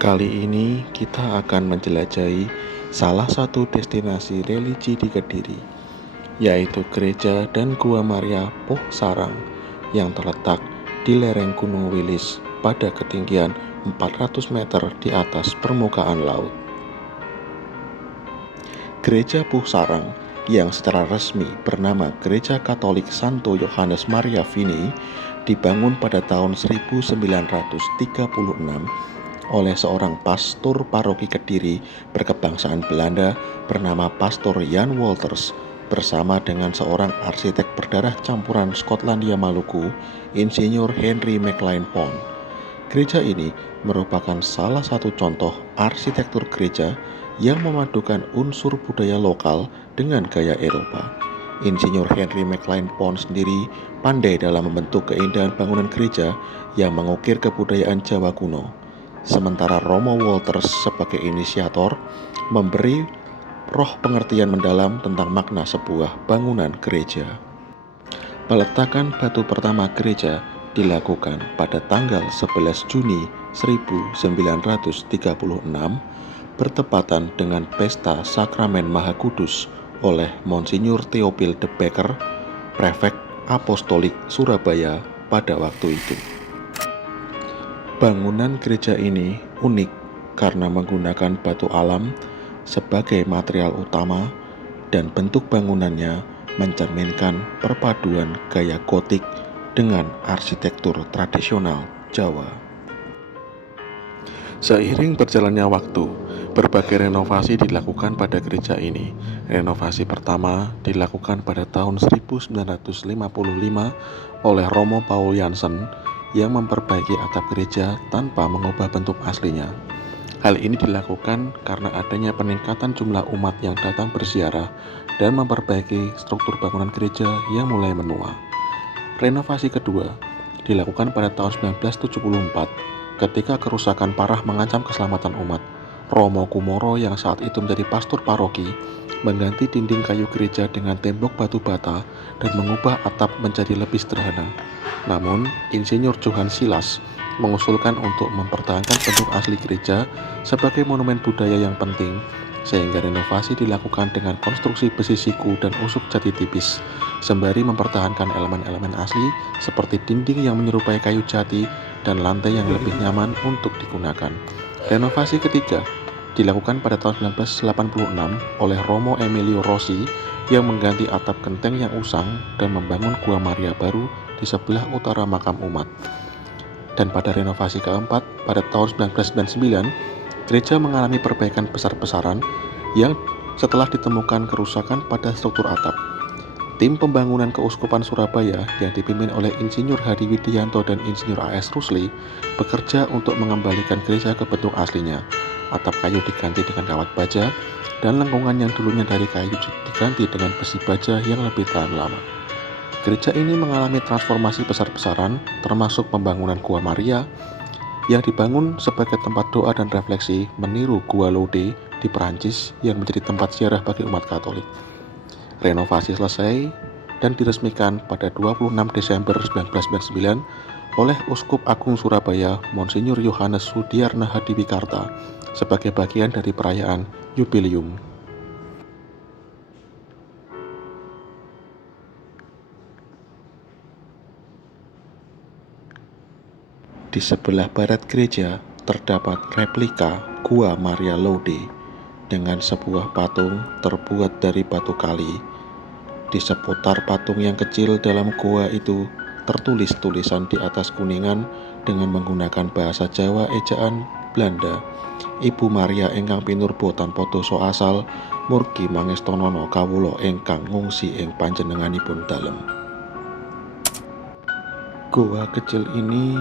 Kali ini kita akan menjelajahi salah satu destinasi religi di Kediri, yaitu Gereja dan Gua Maria Poh Sarang yang terletak di lereng Gunung Wilis pada ketinggian 400 meter di atas permukaan laut. Gereja Poh Sarang yang secara resmi bernama Gereja Katolik Santo Yohanes Maria Vini dibangun pada tahun 1936 oleh seorang pastor paroki Kediri berkebangsaan Belanda bernama Pastor Jan Wolters bersama dengan seorang arsitek berdarah campuran Skotlandia Maluku, Insinyur Henry McLean Pond. Gereja ini merupakan salah satu contoh arsitektur gereja yang memadukan unsur budaya lokal dengan gaya Eropa. Insinyur Henry McLean Pond sendiri pandai dalam membentuk keindahan bangunan gereja yang mengukir kebudayaan Jawa kuno. Sementara Romo Wolters sebagai inisiator memberi roh pengertian mendalam tentang makna sebuah bangunan gereja. Peletakan batu pertama gereja dilakukan pada tanggal 11 Juni 1936 bertepatan dengan pesta Sakramen Maha Kudus oleh Monsinyur Theophil de Becker, Prefek Apostolik Surabaya pada waktu itu. Bangunan gereja ini unik karena menggunakan batu alam sebagai material utama dan bentuk bangunannya mencerminkan perpaduan gaya gotik dengan arsitektur tradisional Jawa. Seiring berjalannya waktu, berbagai renovasi dilakukan pada gereja ini. Renovasi pertama dilakukan pada tahun 1955 oleh Romo Paul Jansen yang memperbaiki atap gereja tanpa mengubah bentuk aslinya. Hal ini dilakukan karena adanya peningkatan jumlah umat yang datang berziarah dan memperbaiki struktur bangunan gereja yang mulai menua. Renovasi kedua dilakukan pada tahun 1974 ketika kerusakan parah mengancam keselamatan umat. Romo Kumoro yang saat itu menjadi pastor paroki mengganti dinding kayu gereja dengan tembok batu bata dan mengubah atap menjadi lebih sederhana. Namun, Insinyur Johann Silas mengusulkan untuk mempertahankan bentuk asli gereja sebagai monumen budaya yang penting, sehingga renovasi dilakukan dengan konstruksi besi siku dan usuk jati tipis, sembari mempertahankan elemen-elemen asli seperti dinding yang menyerupai kayu jati dan lantai yang lebih nyaman untuk digunakan. Renovasi ketiga dilakukan pada tahun 1986 oleh Romo Emilio Rossi yang mengganti atap genteng yang usang dan membangun Gua Maria baru di sebelah utara makam umat. Dan pada renovasi keempat pada tahun 1999, gereja mengalami perbaikan besar-besaran yang setelah ditemukan kerusakan pada struktur atap. Tim pembangunan Keuskupan Surabaya yang dipimpin oleh Insinyur Hadi Widianto dan Insinyur A.S. Rusli bekerja untuk mengembalikan gereja ke bentuk aslinya. Atap kayu diganti dengan kawat baja dan lengkungan yang dulunya dari kayu diganti dengan besi baja yang lebih tahan lama. Gereja ini mengalami transformasi besar-besaran, termasuk pembangunan Gua Maria yang dibangun sebagai tempat doa dan refleksi meniru Gua Lode di Perancis yang menjadi tempat ziarah bagi umat Katolik. Renovasi selesai dan diresmikan pada 26 Desember 1999 oleh Uskup Agung Surabaya Monsinyur Yohanes Sudiarna Hadiwikarta sebagai bagian dari perayaan Yubileum. Di sebelah barat gereja terdapat replika Gua Maria Lode dengan sebuah patung terbuat dari batu kali. Di seputar patung yang kecil dalam gua itu tertulis tulisan di atas kuningan dengan menggunakan bahasa Jawa ejaan Belanda. Ibu Maria ingkang pinurbo tanpa dosa asal, murgi mangestonono kawula ingkang ngungsi ing panjenenganipun dalem. Goa kecil ini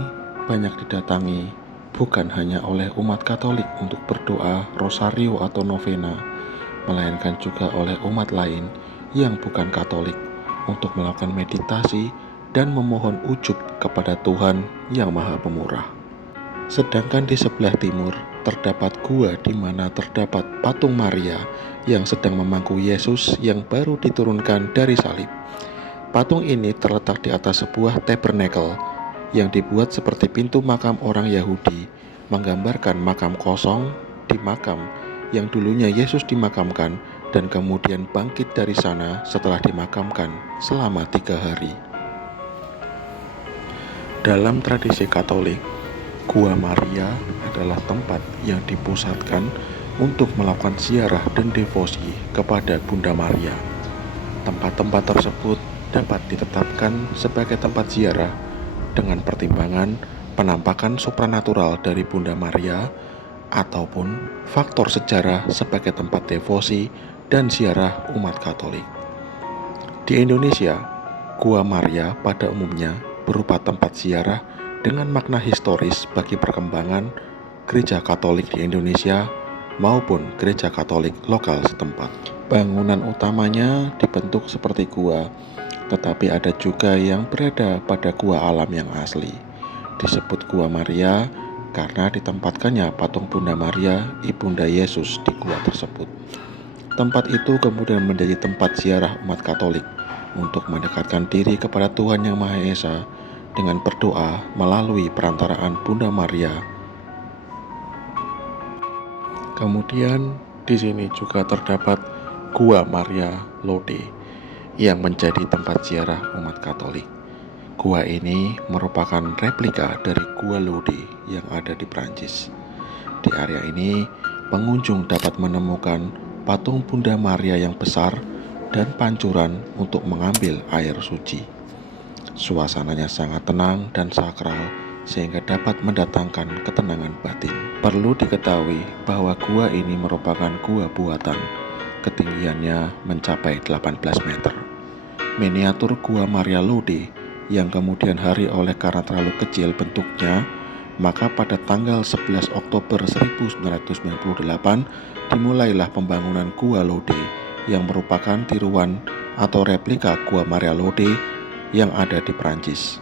banyak didatangi bukan hanya oleh umat Katolik untuk berdoa, rosario atau novena, melainkan juga oleh umat lain yang bukan Katolik untuk melakukan meditasi dan memohon ujub kepada Tuhan yang Maha Pemurah. Sedangkan di sebelah timur terdapat gua di mana terdapat patung Maria yang sedang memangku Yesus yang baru diturunkan dari salib. Patung ini terletak di atas sebuah tabernakel yang dibuat seperti pintu makam orang Yahudi menggambarkan makam kosong di makam yang dulunya Yesus dimakamkan dan kemudian bangkit dari sana setelah dimakamkan selama 3 hari. Dalam tradisi Katolik, Gua Maria adalah tempat yang dipusatkan untuk melakukan ziarah dan devosi kepada Bunda Maria. Tempat-tempat tersebut dapat ditetapkan sebagai tempat ziarah dengan pertimbangan penampakan supranatural dari Bunda Maria ataupun faktor sejarah sebagai tempat devosi dan ziarah umat Katolik. Di Indonesia, Gua Maria pada umumnya berupa tempat ziarah dengan makna historis bagi perkembangan gereja Katolik di Indonesia maupun gereja Katolik lokal setempat. Bangunan utamanya dibentuk seperti gua, tetapi ada juga yang berada pada gua alam yang asli. Disebut Gua Maria karena ditempatkannya patung Bunda Maria, Ibunda Yesus di gua tersebut. Tempat itu kemudian menjadi tempat ziarah umat Katolik untuk mendekatkan diri kepada Tuhan Yang Maha Esa dengan berdoa melalui perantaraan Bunda Maria. Kemudian di sini juga terdapat Gua Maria Lode yang menjadi tempat ziarah umat Katolik. Gua ini merupakan replika dari Gua Lode yang ada di Prancis. Di area ini, pengunjung dapat menemukan patung Bunda Maria yang besar dan pancuran untuk mengambil air suci. Suasananya sangat tenang dan sakral sehingga dapat mendatangkan ketenangan batin. Perlu diketahui bahwa gua ini merupakan gua buatan. Ketinggiannya mencapai 18 meter. Miniatur Gua Maria Lode yang kemudian hari oleh karena terlalu kecil bentuknya, maka pada tanggal 11 Oktober 1998 dimulailah pembangunan Gua Lode yang merupakan tiruan atau replika Gua Maria Lode yang ada di Prancis.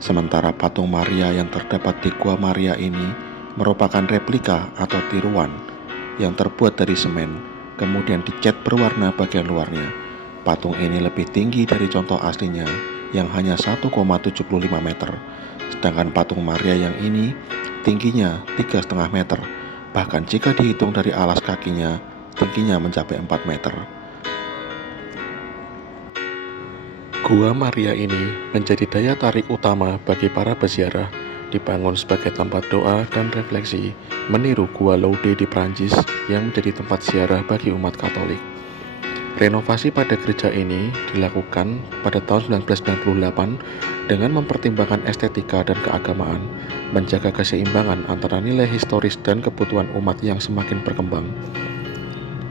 Sementara patung Maria yang terdapat di Gua Maria ini merupakan replika atau tiruan yang terbuat dari semen, kemudian dicat berwarna bagian luarnya. Patung ini lebih tinggi dari contoh aslinya yang hanya 1,75 meter, sedangkan patung Maria yang ini tingginya 3,5 meter. Bahkan jika dihitung dari alas kakinya, tingginya mencapai 4 meter. Gua Maria ini menjadi daya tarik utama bagi para peziarah, dibangun sebagai tempat doa dan refleksi, meniru Gua Lode di Prancis yang menjadi tempat ziarah bagi umat Katolik. Renovasi pada gereja ini dilakukan pada tahun 1998 dengan mempertimbangkan estetika dan keagamaan, menjaga keseimbangan antara nilai historis dan kebutuhan umat yang semakin berkembang.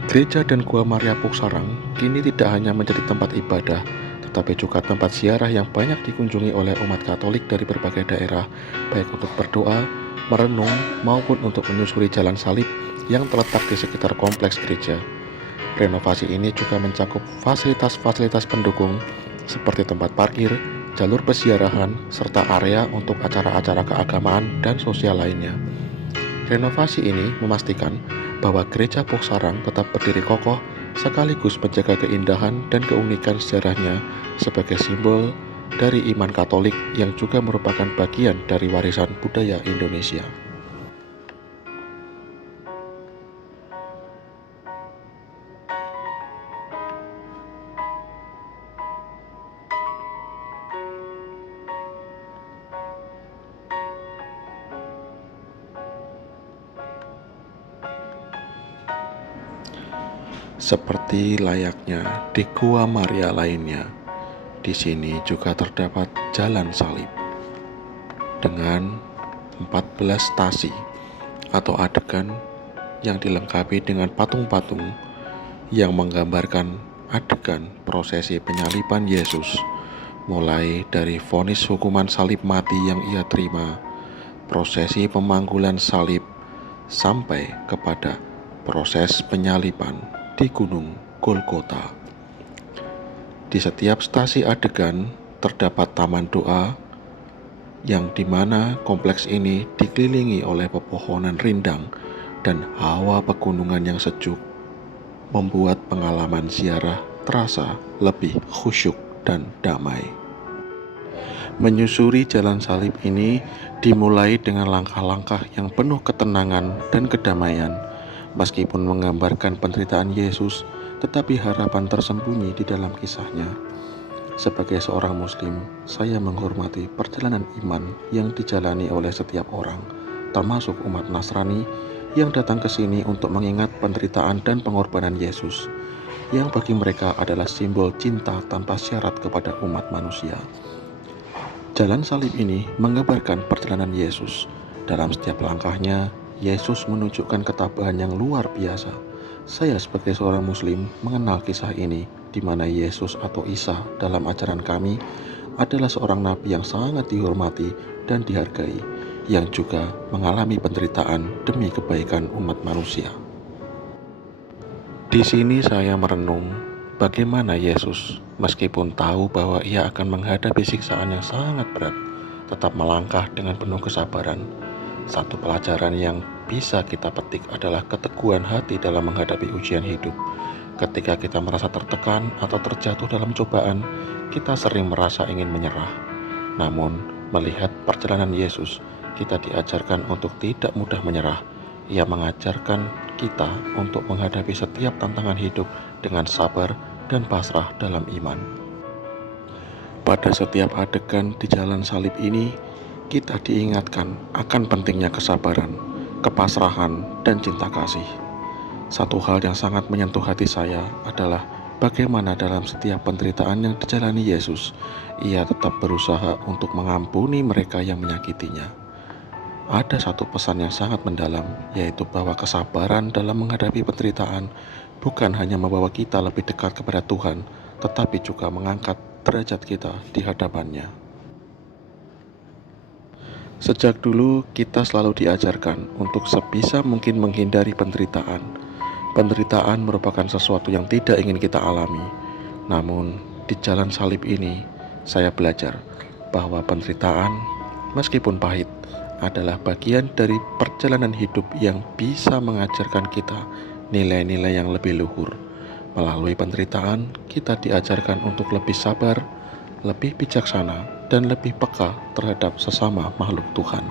Gereja dan Gua Maria Puksarang kini tidak hanya menjadi tempat ibadah, tetapi juga tempat ziarah yang banyak dikunjungi oleh umat Katolik dari berbagai daerah, baik untuk berdoa, merenung, maupun untuk menyusuri jalan salib yang terletak di sekitar kompleks gereja. Renovasi ini juga mencakup fasilitas-fasilitas pendukung seperti tempat parkir, jalur peziarahan, serta area untuk acara-acara keagamaan dan sosial lainnya. Renovasi ini memastikan bahwa gereja Puksarang tetap berdiri kokoh sekaligus menjaga keindahan dan keunikan sejarahnya sebagai simbol dari iman Katolik yang juga merupakan bagian dari warisan budaya Indonesia. Seperti layaknya di Gua Maria lainnya, di sini juga terdapat jalan salib dengan 14 stasi atau adegan yang dilengkapi dengan patung-patung yang menggambarkan adegan prosesi penyaliban Yesus, mulai dari vonis hukuman salib mati yang ia terima, prosesi pemanggulan salib, sampai kepada proses penyaliban di Gunung Golgota. Di setiap stasi adegan terdapat taman doa yang dimana kompleks ini dikelilingi oleh pepohonan rindang dan hawa pegunungan yang sejuk, membuat pengalaman ziarah terasa lebih khusyuk dan damai. Menyusuri jalan salib ini dimulai dengan langkah-langkah yang penuh ketenangan dan kedamaian. Meskipun menggambarkan penderitaan Yesus, tetapi harapan tersembunyi di dalam kisahnya. Sebagai seorang Muslim, saya menghormati perjalanan iman yang dijalani oleh setiap orang, termasuk umat Nasrani yang datang ke sini untuk mengingat penderitaan dan pengorbanan Yesus, yang bagi mereka adalah simbol cinta tanpa syarat kepada umat manusia. Jalan salib ini menggambarkan perjalanan Yesus. Dalam setiap langkahnya, Yesus menunjukkan ketabahan yang luar biasa. Saya sebagai seorang Muslim mengenal kisah ini, di mana Yesus atau Isa dalam ajaran kami adalah seorang nabi yang sangat dihormati dan dihargai, yang juga mengalami penderitaan demi kebaikan umat manusia. Di sini saya merenung bagaimana Yesus, meskipun tahu bahwa ia akan menghadapi siksaan yang sangat berat, tetap melangkah dengan penuh kesabaran. Satu pelajaran yang bisa kita petik adalah keteguhan hati dalam menghadapi ujian hidup. Ketika kita merasa tertekan atau terjatuh dalam cobaan, kita sering merasa ingin menyerah. Namun, melihat perjalanan Yesus, kita diajarkan untuk tidak mudah menyerah. Ia mengajarkan kita untuk menghadapi setiap tantangan hidup dengan sabar dan pasrah dalam iman. Pada setiap adegan di jalan salib ini, kita diingatkan akan pentingnya kesabaran, kepasrahan, dan cinta kasih. Satu hal yang sangat menyentuh hati saya adalah bagaimana dalam setiap penderitaan yang dijalani Yesus, ia tetap berusaha untuk mengampuni mereka yang menyakitinya. Ada satu pesan yang sangat mendalam, yaitu bahwa kesabaran dalam menghadapi penderitaan bukan hanya membawa kita lebih dekat kepada Tuhan, tetapi juga mengangkat derajat kita di hadapannya. Sejak dulu kita selalu diajarkan untuk sebisa mungkin menghindari penderitaan. Penderitaan merupakan sesuatu yang tidak ingin kita alami. Namun di jalan salib ini saya belajar bahwa penderitaan, meskipun pahit, adalah bagian dari perjalanan hidup yang bisa mengajarkan kita nilai-nilai yang lebih luhur. Melalui penderitaan, kita diajarkan untuk lebih sabar, lebih bijaksana, dan lebih peka terhadap sesama makhluk Tuhan.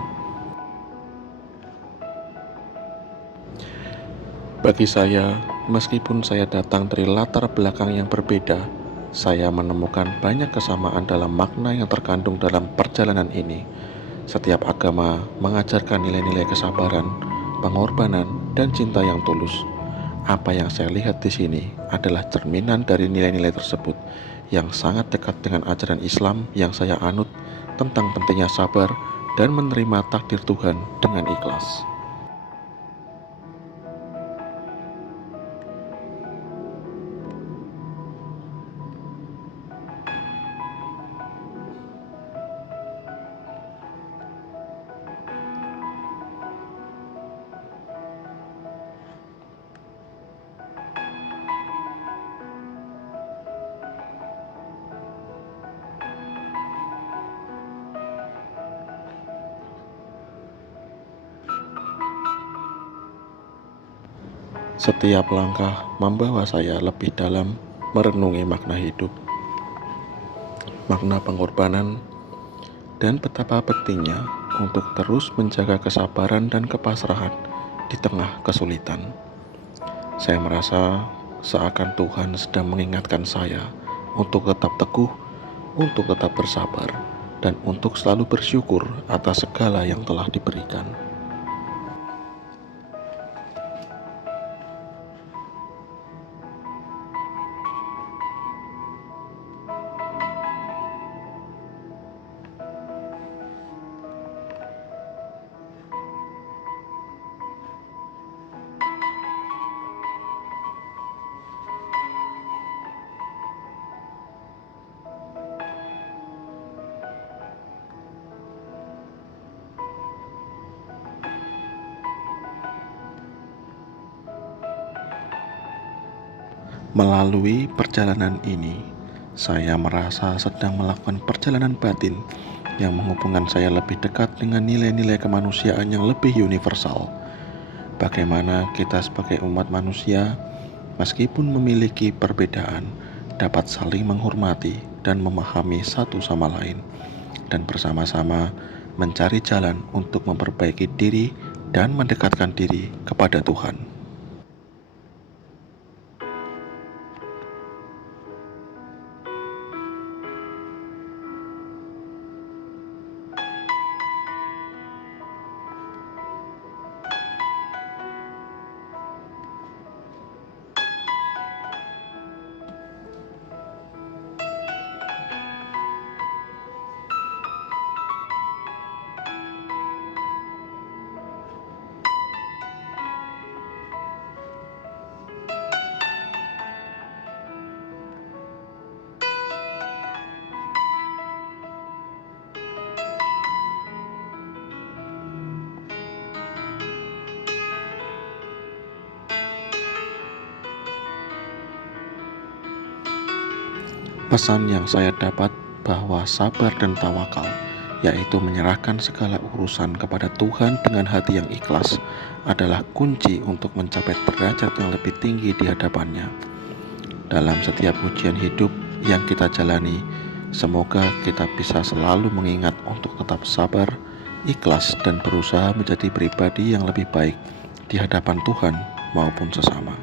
Bagi saya, meskipun saya datang dari latar belakang yang berbeda, saya menemukan banyak kesamaan dalam makna yang terkandung dalam perjalanan ini. Setiap agama mengajarkan nilai-nilai kesabaran, pengorbanan, dan cinta yang tulus. Apa yang saya lihat di sini adalah cerminan dari nilai-nilai tersebut yang sangat dekat dengan ajaran Islam yang saya anut tentang pentingnya sabar dan menerima takdir Tuhan dengan ikhlas. Setiap langkah membawa saya lebih dalam merenungi makna hidup, makna pengorbanan, dan betapa pentingnya untuk terus menjaga kesabaran dan kepasrahan di tengah kesulitan. Saya merasa seakan Tuhan sedang mengingatkan saya untuk tetap teguh, untuk tetap bersabar, dan untuk selalu bersyukur atas segala yang telah diberikan. Melalui perjalanan ini, saya merasa sedang melakukan perjalanan batin yang menghubungkan saya lebih dekat dengan nilai-nilai kemanusiaan yang lebih universal. Bagaimana kita sebagai umat manusia, meskipun memiliki perbedaan, dapat saling menghormati dan memahami satu sama lain. dan bersama-sama mencari jalan untuk memperbaiki diri dan mendekatkan diri kepada Tuhan. Pesan yang saya dapat bahwa sabar dan tawakal, yaitu menyerahkan segala urusan kepada Tuhan dengan hati yang ikhlas, adalah kunci untuk mencapai derajat yang lebih tinggi di hadapan-Nya. Dalam setiap ujian hidup yang kita jalani, semoga kita bisa selalu mengingat untuk tetap sabar, ikhlas, dan berusaha menjadi pribadi yang lebih baik di hadapan Tuhan maupun sesama.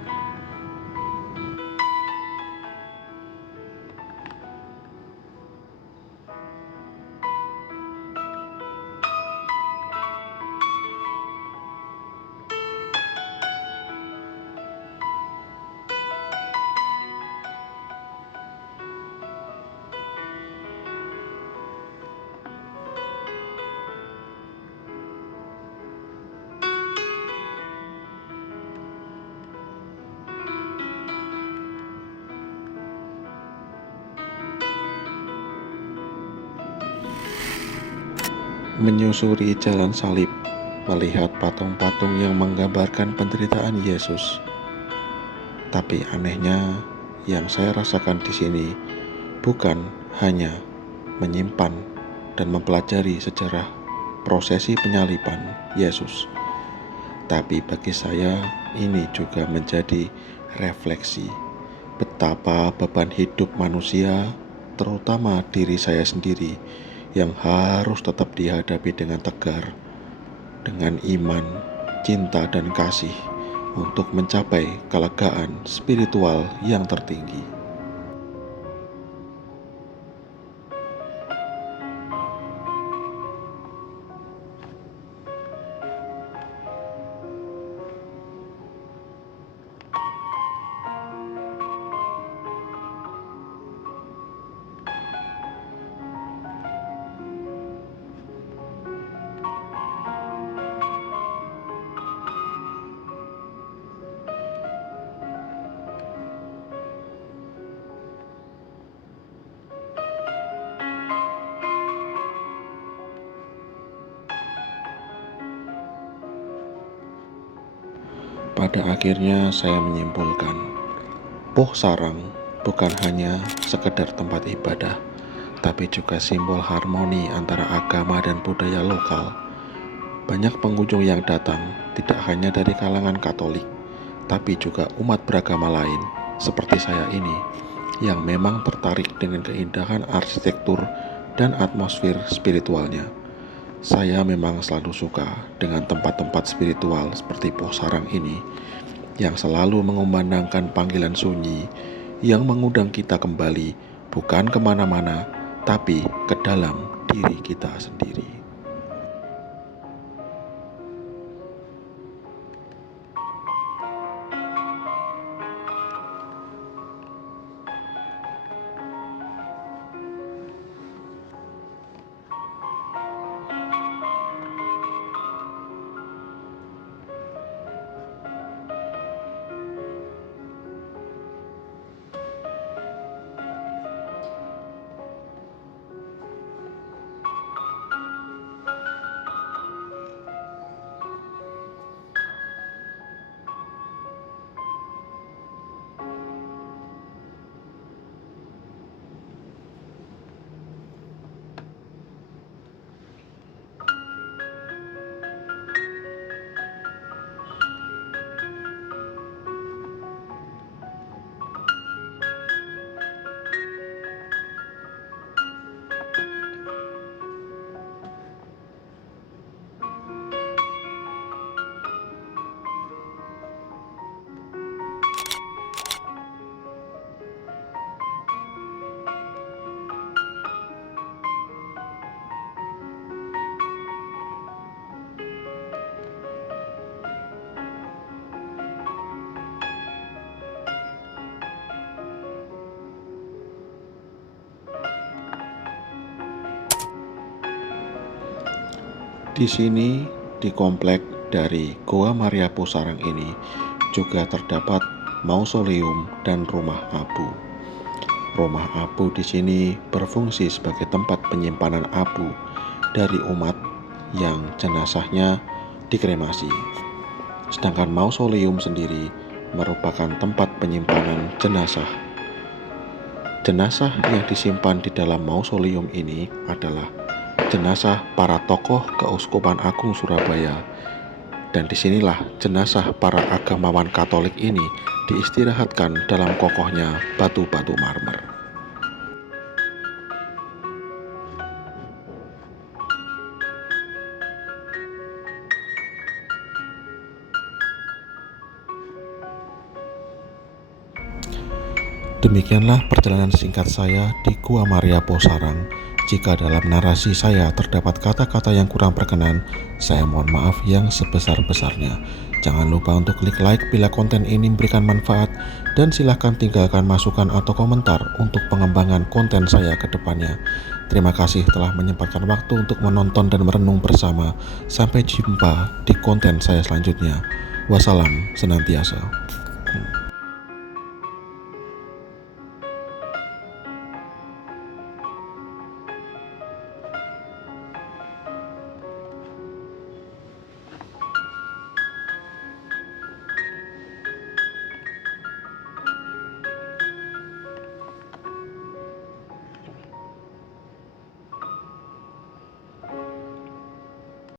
Menyusuri jalan salib, melihat patung-patung yang menggambarkan penderitaan Yesus. Tapi anehnya, yang saya rasakan di sini bukan hanya menyimpan dan mempelajari sejarah prosesi penyaliban Yesus, tapi bagi saya ini juga menjadi refleksi betapa beban hidup manusia, terutama diri saya sendiri, yang harus tetap dihadapi dengan tegar, dengan iman, cinta, dan kasih untuk mencapai kelegaan spiritual yang tertinggi. Pada akhirnya saya menyimpulkan, Poh Sarang bukan hanya sekedar tempat ibadah, tapi juga simbol harmoni antara agama dan budaya lokal. Banyak pengunjung yang datang tidak hanya dari kalangan Katolik, tapi juga umat beragama lain seperti saya ini, yang memang tertarik dengan keindahan arsitektur dan atmosfer spiritualnya. Saya memang selalu suka dengan tempat-tempat spiritual seperti Poh Sarang ini, yang selalu mengumandangkan panggilan sunyi yang mengundang kita kembali bukan kemana-mana, tapi ke dalam diri kita sendiri. Di sini, di komplek dari Goa Maria Posarang ini, juga terdapat mausoleum dan rumah abu. Rumah abu di sini berfungsi sebagai tempat penyimpanan abu dari umat yang jenazahnya dikremasi. Sedangkan mausoleum sendiri merupakan tempat penyimpanan jenazah. Jenazah yang disimpan di dalam mausoleum ini adalah jenazah para tokoh Keuskupan Agung Surabaya. Dan disinilah jenazah para agamawan Katolik ini diistirahatkan dalam kokohnya batu-batu marmer. Demikianlah perjalanan singkat saya di Gua Maria Posarang. Jika dalam narasi saya terdapat kata-kata yang kurang berkenan, saya mohon maaf yang sebesar-besarnya. Jangan lupa untuk klik like bila konten ini memberikan manfaat, dan silahkan tinggalkan masukan atau komentar untuk pengembangan konten saya ke depannya. Terima kasih telah menyempatkan waktu untuk menonton dan merenung bersama. Sampai jumpa di konten saya selanjutnya. Wassalam senantiasa.